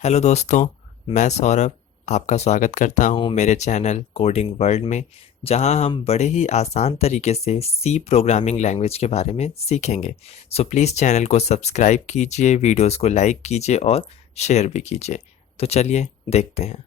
Hello दोस्तों, मैं सौरभ आपका स्वागत करता हूं मेरे चैनल कोडिंग वर्ल्ड में, जहां हम बड़े ही आसान तरीके से सी प्रोग्रामिंग लैंग्वेज के बारे में सीखेंगे। सो प्लीज़ चैनल को सब्सक्राइब कीजिए, वीडियोस को लाइक कीजिए और शेयर भी कीजिए। तो चलिए देखते हैं।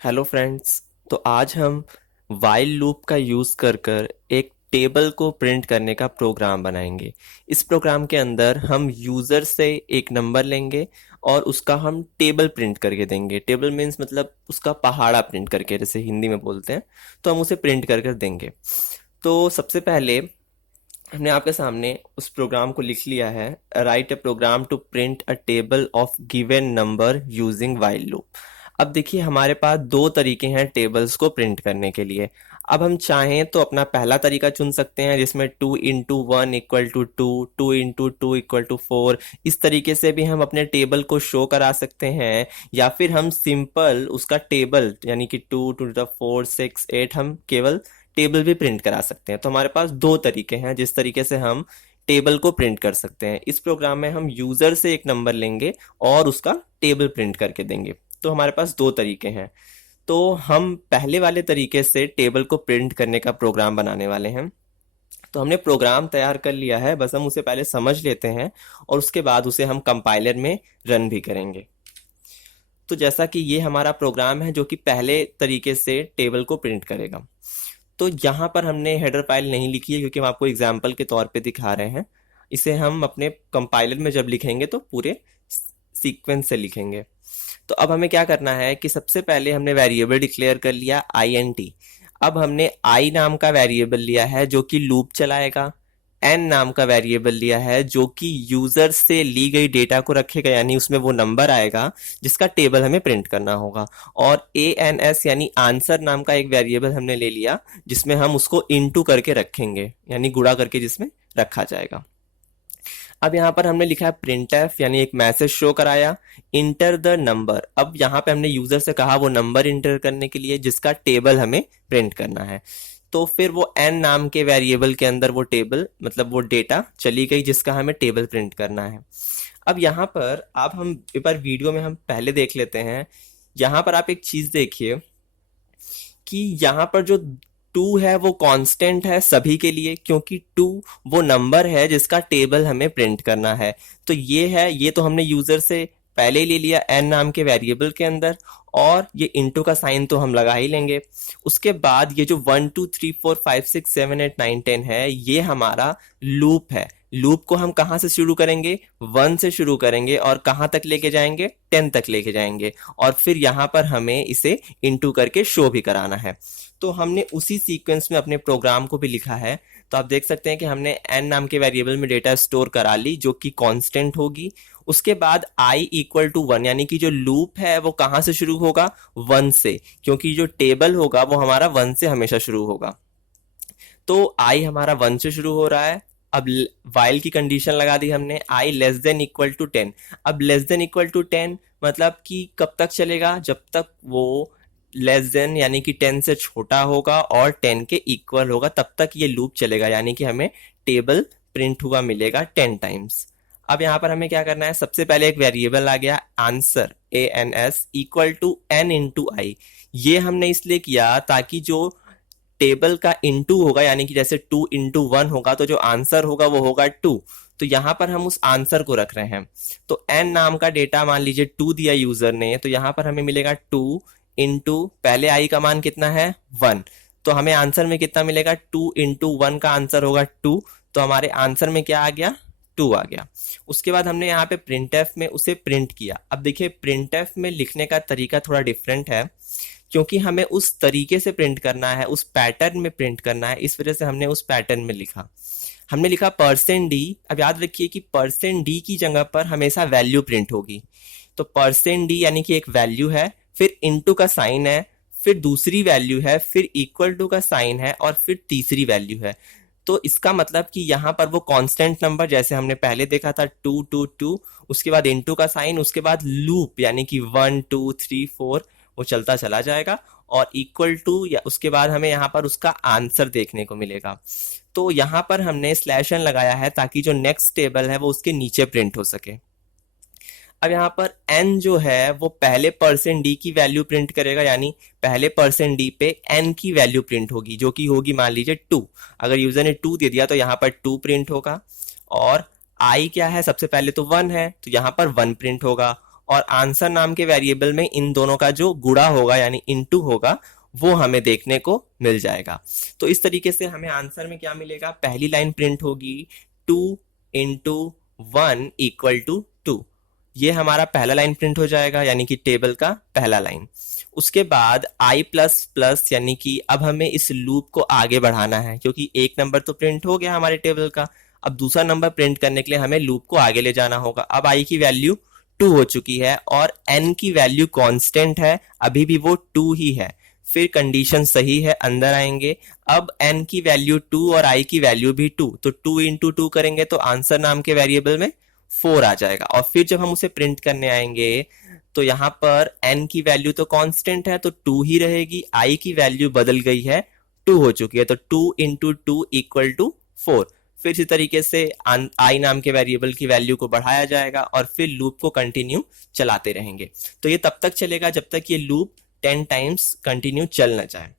हेलो फ्रेंड्स, तो आज हम वाइल लूप का यूज़ कर कर एक टेबल को प्रिंट करने का प्रोग्राम बनाएंगे। इस प्रोग्राम के अंदर हम यूज़र से एक नंबर लेंगे और उसका हम टेबल प्रिंट करके देंगे। टेबल मीन्स मतलब उसका पहाड़ा प्रिंट करके, जैसे हिंदी में बोलते हैं, तो हम उसे प्रिंट कर कर देंगे। तो सबसे पहले हमने आपके सामने उस प्रोग्राम को लिख लिया है। Write a program to print a table of given number using while loop. अब देखिए, हमारे पास दो तरीके हैं टेबल्स को प्रिंट करने के लिए। अब हम चाहें तो अपना पहला तरीका चुन सकते हैं, जिसमें 2 into 1 equal to 2, 2 into 2 equal to 4। इस तरीके से भी हम अपने टेबल को शो करा सकते हैं। या फिर हम सिंपल उसका टेबल, यानी कि 2 2 4 6 8, हम केवल टेबल भी प्रिंट करा सकते हैं। तो हमारे पास दो तरीके हैं जिस तरीके से हम टेबल को प्रिंट कर सकते हैं। इस प्रोग्राम में हम यूजर से एक नंबर लेंगे और उसका टेबल प्रिंट करके देंगे। तो हमारे पास दो तरीके हैं। तो हम पहले वाले तरीके से टेबल को प्रिंट करने का प्रोग्राम बनाने वाले हैं। तो हमने प्रोग्राम तैयार कर लिया है, बस हम उसे पहले समझ लेते हैं और उसके बाद उसे हम कंपाइलर में रन भी करेंगे। तो जैसा कि ये हमारा प्रोग्राम है जो कि पहले तरीके से टेबल को प्रिंट करेगा। तो यहाँ पर हमने हेडर फाइल नहीं लिखी है, क्योंकि हम आपको एग्जाम्पल के तौर पे दिखा रहे हैं। इसे हम अपने कंपाइलर में जब लिखेंगे तो पूरे सीक्वेंस से लिखेंगे। तो अब हमें क्या करना है कि सबसे पहले हमने वेरिएबल डिक्लेयर कर लिया int। अब हमने i नाम का वेरिएबल लिया है जो कि लूप चलाएगा। n नाम का वेरिएबल लिया है जो कि यूजर से ली गई डेटा को रखेगा, यानी उसमें वो नंबर आएगा जिसका टेबल हमें प्रिंट करना होगा। और ans यानी आंसर नाम का एक वेरिएबल हमने ले लिया, जिसमें हम उसको इनटू करके रखेंगे, यानी गुणा करके जिसमें रखा जाएगा। अब यहाँ पर हमने लिखा है printf, यानी एक मैसेज शो कराया, इंटर द नंबर। अब यहाँ पे हमने यूजर से कहा वो नंबर इंटर करने के लिए जिसका टेबल हमें प्रिंट करना है। तो फिर वो n नाम के वेरिएबल के अंदर वो टेबल, मतलब वो डेटा चली गई जिसका हमें टेबल प्रिंट करना है। अब यहाँ पर आप, हम एक बार वीडियो में हम पहले देख लेते हैं। यहाँ पर आप एक चीज देखिए कि यहाँ पर जो 2 है वो कांस्टेंट है सभी के लिए, क्योंकि 2 वो नंबर है जिसका टेबल हमें प्रिंट करना है। तो ये है, ये तो हमने यूजर से पहले ही ले लिया n नाम के वेरिएबल के अंदर, और ये इंटू का साइन तो हम लगा ही लेंगे। उसके बाद ये जो 1 2 3 4 5 6 7 8 9 10 है, ये हमारा लूप है। लूप को हम कहाँ से शुरू करेंगे? 1 से शुरू करेंगे और कहाँ तक लेके जाएंगे? 10 तक लेके जाएंगे। और फिर यहाँ पर हमें इसे इंटू करके शो भी कराना है। तो हमने उसी सीक्वेंस में अपने प्रोग्राम को भी लिखा है। तो आप देख सकते हैं कि हमने n नाम के वेरिएबल में डेटा स्टोर करा ली जो कि कांस्टेंट होगी। उसके बाद i इक्वल टू 1, यानी कि जो लूप है वो कहाँ से शुरू होगा? 1 से, क्योंकि जो टेबल होगा वो हमारा 1 से हमेशा शुरू होगा। तो i हमारा 1 से शुरू हो रहा है। अब वाइल की कंडीशन लगा दी हमने, i less than equal to 10। अब लेस देन इक्वल टू 10 मतलब कि कब तक चलेगा? जब तक वो लेस देन यानी कि 10 से छोटा होगा और 10 के इक्वल होगा, तब तक ये लूप चलेगा, यानी कि हमें टेबल प्रिंट हुआ मिलेगा 10 टाइम्स। अब यहाँ पर हमें क्या करना है? सबसे पहले एक वेरिएबल आ गया answer, ans equal to n into I. ये हमने इसलिए किया ताकि जो टेबल का इंटू होगा, यानी कि जैसे 2 इंटू 1 होगा, तो जो आंसर होगा वो होगा 2। तो यहां पर हम उस आंसर को रख रहे हैं। तो n नाम का डेटा मान लीजिए 2 दिया यूजर ने, तो यहां पर हमें मिलेगा 2 इंटू, पहले आई का मान कितना है? 1। तो हमें आंसर में कितना मिलेगा? 2 इंटू 1 का आंसर होगा 2। तो हमारे आंसर में क्या आ गया? 2 आ गया। उसके बाद हमने यहाँ पे प्रिंटएफ में उसे प्रिंट किया। अब देखिए, प्रिंटएफ में लिखने का तरीका थोड़ा डिफरेंट है, क्योंकि हमें उस तरीके से प्रिंट करना है, उस पैटर्न में प्रिंट करना है। इस वजह से हमने उस पैटर्न में लिखा। हमने लिखा %d। अब याद रखिए कि %d की जगह पर हमेशा वैल्यू प्रिंट होगी। तो %d यानी कि एक वैल्यू है, फिर इनटू का साइन है, फिर दूसरी वैल्यू है, फिर इक्वल टू का साइन है, और फिर तीसरी वैल्यू है। तो इसका मतलब कि यहाँ पर वो कांस्टेंट नंबर, जैसे हमने पहले देखा था 2 2 2, उसके बाद इनटू का साइन, उसके बाद लूप यानी कि 1 2 3 4 वो चलता चला जाएगा। और इक्वल टू, या उसके बाद हमें यहाँ पर उसका आंसर देखने को मिलेगा। तो यहाँ पर हमने स्लैश एन लगाया है ताकि जो नेक्स्ट टेबल है वो उसके नीचे प्रिंट हो सके। अब यहाँ पर n जो है वो पहले %d की वैल्यू प्रिंट करेगा, यानी पहले %d पे n की वैल्यू प्रिंट होगी, जो कि होगी मान लीजिए 2। अगर यूजर ने 2 दे दिया तो यहाँ पर 2 प्रिंट होगा। और i क्या है, सबसे पहले तो 1 है, तो यहाँ पर 1 प्रिंट होगा। और आंसर नाम के वेरिएबल में इन दोनों का जो गुणा होगा यानी इनटू होगा वो हमें देखने को मिल जाएगा। तो इस तरीके से हमें आंसर में क्या मिलेगा, पहली लाइन प्रिंट होगी 2 इंटू 1 इक्वल टू 2। ये हमारा पहला लाइन प्रिंट हो जाएगा, यानी कि टेबल का पहला लाइन। उसके बाद i प्लस प्लस, यानी कि अब हमें इस लूप को आगे बढ़ाना है, क्योंकि एक नंबर तो प्रिंट हो गया हमारे टेबल का। अब दूसरा नंबर प्रिंट करने के लिए हमें लूप को आगे ले जाना होगा। अब i की वैल्यू 2 हो चुकी है और n की वैल्यू कांस्टेंट है, अभी भी वो 2 ही है। फिर कंडीशन सही है, अंदर आएंगे। अब n की वैल्यू 2 और i की वैल्यू भी 2, तो 2 इंटू 2 करेंगे तो आंसर नाम के वेरिएबल में 4 आ जाएगा। और फिर जब हम उसे प्रिंट करने आएंगे तो यहाँ पर n की वैल्यू तो कांस्टेंट है तो 2 ही रहेगी, i की वैल्यू बदल गई है, 2 हो चुकी है, तो 2 इंटू 2 इक्वल टू 4। फिर इसी तरीके से i नाम के वेरिएबल की वैल्यू को बढ़ाया जाएगा और फिर लूप को कंटिन्यू चलाते रहेंगे। तो ये तब तक चलेगा जब तक ये लूप 10 टाइम्स कंटिन्यू चल न जाए।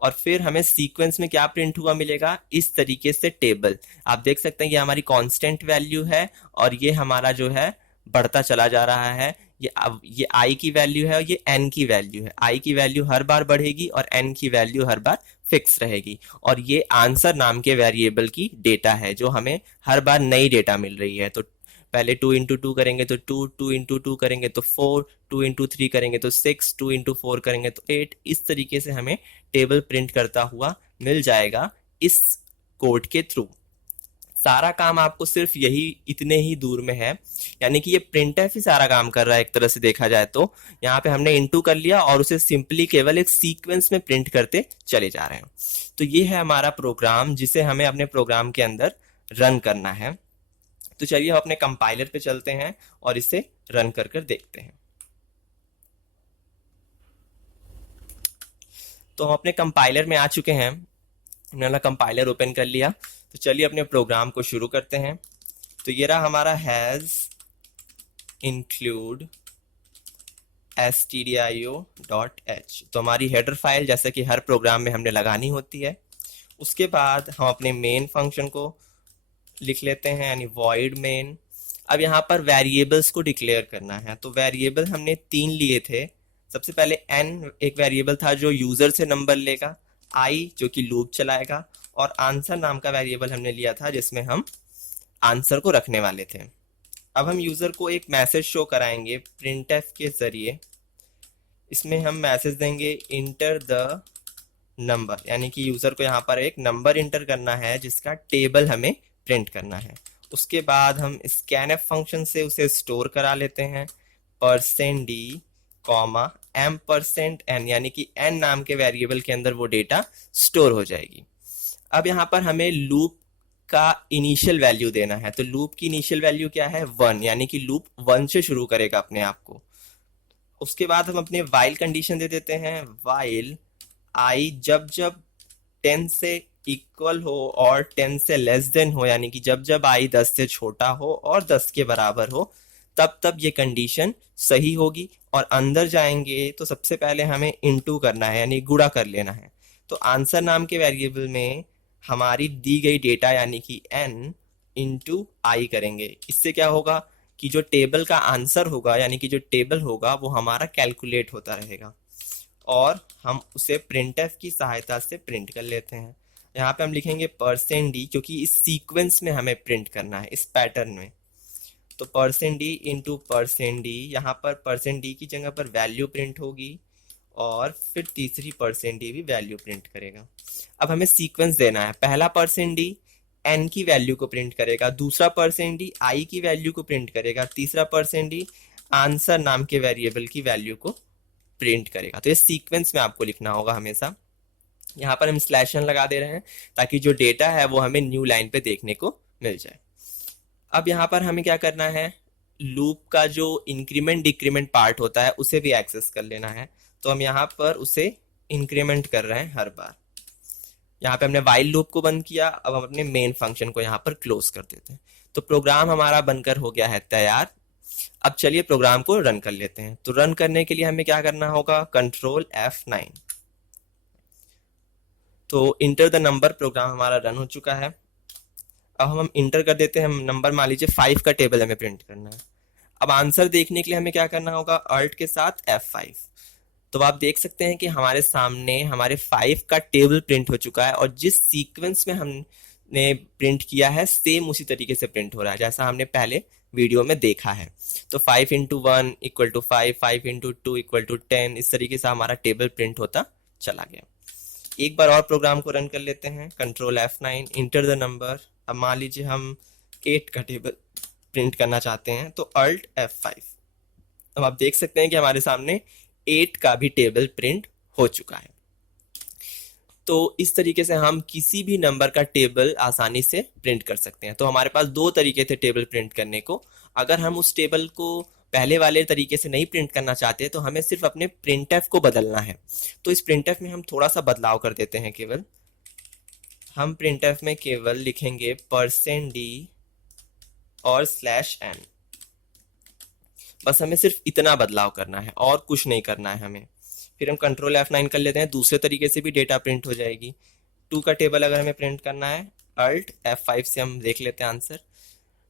और फिर हमें सीक्वेंस में क्या प्रिंट हुआ मिलेगा, इस तरीके से टेबल। आप देख सकते हैं ये हमारी कांस्टेंट वैल्यू है और ये हमारा जो है बढ़ता चला जा रहा है। ये i की वैल्यू है और ये n की वैल्यू है। i की वैल्यू हर बार बढ़ेगी और n की वैल्यू हर बार फिक्स रहेगी। और ये आंसर नाम के वेरिएबल की डेटा है जो हमें हर बार नई डेटा मिल रही है। तो पहले 2 इंटू 2 करेंगे तो 2, 2 इंटू 2 करेंगे तो 4, 2 इंटू 3 करेंगे तो 6, 2 इंटू 4 करेंगे तो 8। इस तरीके से हमें टेबल प्रिंट करता हुआ मिल जाएगा इस कोड के थ्रू। सारा काम आपको सिर्फ यही इतने ही दूर में है, यानी कि ये प्रिंटफ ही सारा काम कर रहा है एक तरह से देखा जाए तो। यहाँ पे हमने इनटू कर लिया और उसे सिंपली केवल एक सीक्वेंस में प्रिंट करते चले जा रहे हैं। तो ये है हमारा प्रोग्राम जिसे हमें अपने प्रोग्राम के अंदर रन करना है। तो चलिए हम अपने कंपाइलर पे चलते हैं और इसे रन कर कर देखते हैं। तो हम अपने कंपाइलर में आ चुके हैं, हमने कंपाइलर ओपन कर लिया। तो चलिए अपने प्रोग्राम को शुरू करते हैं। तो ये रहा हमारा हैज इंक्लूड stdio.h, तो हमारी हेडर फाइल जैसे कि हर प्रोग्राम में हमने लगानी होती है। उसके बाद हम अपने मेन फंक्शन को लिख लेते हैं, यानी void main। अब यहाँ पर वेरिएबल्स को डिक्लेयर करना है। तो वेरिएबल हमने 3 लिए थे। सबसे पहले n एक वेरिएबल था जो यूजर से नंबर लेगा, i जो कि लूप चलाएगा, और आंसर नाम का वेरिएबल हमने लिया था जिसमें हम आंसर को रखने वाले थे। अब हम यूजर को एक मैसेज शो कराएंगे printf के जरिए। इसमें हम मैसेज देंगे इंटर द नंबर, यानी कि यूजर को यहाँ पर एक नंबर इंटर करना है जिसका टेबल हमें प्रिंट करना है। उसके बाद हम scanf फंक्शन से उसे स्टोर करा लेते हैं %d, m%n, यानी कि n नाम के वेरिएबल के अंदर वो डेटा स्टोर हो जाएगी। अब यहाँ पर हमें लूप का इनिशियल वैल्यू देना है। तो लूप की इनिशियल वैल्यू क्या है, 1, यानी कि लूप 1 से शुरू करेगा अपने आप को। उसके बाद हम अपने वाइल कंडीशन दे देते हैं, वाइल i जब जब 10 से इक्वल हो और 10 से लेस देन हो, यानी कि जब जब i 10 से छोटा हो और 10 के बराबर हो, तब तब ये कंडीशन सही होगी। और अंदर जाएंगे तो सबसे पहले हमें इनटू करना है, यानी गुणा कर लेना है। तो आंसर नाम के वेरिएबल में हमारी दी गई डेटा यानी कि n इंटू आई करेंगे। इससे क्या होगा कि जो टेबल का आंसर होगा यानी कि जो टेबल होगा वो हमारा कैलकुलेट होता रहेगा और हम उसे प्रिंटफ की सहायता से प्रिंट कर लेते हैं। यहाँ पे हम लिखेंगे %d, क्योंकि इस सीक्वेंस में हमें प्रिंट करना है, इस पैटर्न में। तो %d इंटू %d, यहाँ पर %d की जगह पर वैल्यू प्रिंट होगी और फिर तीसरी %d भी वैल्यू प्रिंट करेगा। अब हमें सीक्वेंस देना है, पहला %d n की वैल्यू को प्रिंट करेगा, दूसरा %d i की वैल्यू को प्रिंट करेगा, तीसरा %d आंसर नाम के वेरिएबल की वैल्यू को प्रिंट करेगा। तो ये सीक्वेंस में आपको लिखना होगा हमेशा। यहाँ पर हम स्लैश n लगा दे रहे हैं ताकि जो डेटा है वो हमें न्यू लाइन पे देखने को मिल जाए। अब यहाँ पर हमें क्या करना है, लूप का जो इंक्रीमेंट डिक्रीमेंट पार्ट होता है उसे भी एक्सेस कर लेना है। तो हम यहाँ पर उसे इंक्रीमेंट कर रहे हैं हर बार। यहाँ पे हमने वाइल लूप को बंद किया, अब हम अपने मेन फंक्शन को यहाँ पर क्लोज कर देते हैं। तो प्रोग्राम हमारा बनकर हो गया है तैयार। अब चलिए प्रोग्राम को रन कर लेते हैं। तो रन करने के लिए हमें क्या करना होगा, कंट्रोल F9। तो इंटर द नंबर प्रोग्राम हमारा रन हो चुका है। अब हम इंटर कर देते हैं, हम नंबर मान लीजिए 5 का टेबल हमें प्रिंट करना है। अब आंसर देखने के लिए हमें क्या करना होगा, अल्ट के साथ F5। तो आप देख सकते हैं कि हमारे सामने हमारे 5 का टेबल प्रिंट हो चुका है, और जिस सीक्वेंस में हमने प्रिंट किया है सेम उसी तरीके से प्रिंट हो रहा है जैसा हमने पहले वीडियो में देखा है। तो 5 into 1 equal to 5, 5 into 2 equal to 10, इस तरीके से हमारा टेबल प्रिंट होता चला गया। एक बार और प्रोग्राम को रन कर लेते हैं, control F9, enter the number. अब मान लीजिए हम 8 का टेबल प्रिंट करना चाहते हैं, तो अल्ट F5। अब आप देख सकते हैं कि हमारे सामने 8 का भी टेबल प्रिंट हो चुका है। तो इस तरीके से हम किसी भी नंबर का टेबल आसानी से प्रिंट कर सकते हैं। तो हमारे पास दो तरीके थे टेबल प्रिंट करने को। अगर हम उस टेबल को पहले वाले तरीके से नहीं प्रिंट करना चाहते तो हमें सिर्फ अपने प्रिंटफ को बदलना है। तो इस प्रिंटफ में हम थोड़ा सा बदलाव कर देते हैं। केवल हम प्रिंटफ में केवल लिखेंगे %d और /n। बस हमें सिर्फ इतना बदलाव करना है और कुछ नहीं करना है हमें। फिर हम कंट्रोल F9 कर लेते हैं, दूसरे तरीके से भी डेटा प्रिंट हो जाएगी। 2 का टेबल अगर हमें प्रिंट करना है, अल्ट F5 से हम देख लेते हैं आंसर।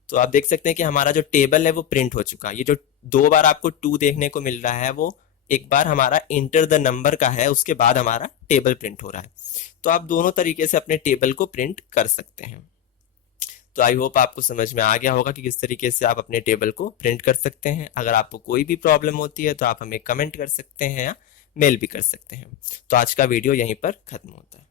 तो आप देख सकते हैं कि हमारा जो टेबल है वो प्रिंट हो चुका है। ये जो 2 बार आपको 2 देखने को मिल रहा है वो एक बार हमारा इंटर द नंबर का है, उसके बाद हमारा टेबल प्रिंट हो रहा है। तो आप दोनों तरीके से अपने टेबल को प्रिंट कर सकते हैं। तो आई होप आपको समझ में आ गया होगा कि किस तरीके से आप अपने टेबल को प्रिंट कर सकते हैं। अगर आपको कोई भी प्रॉब्लम होती है तो आप हमें कमेंट कर सकते हैं या मेल भी कर सकते हैं। तो आज का वीडियो यहीं पर खत्म होता है।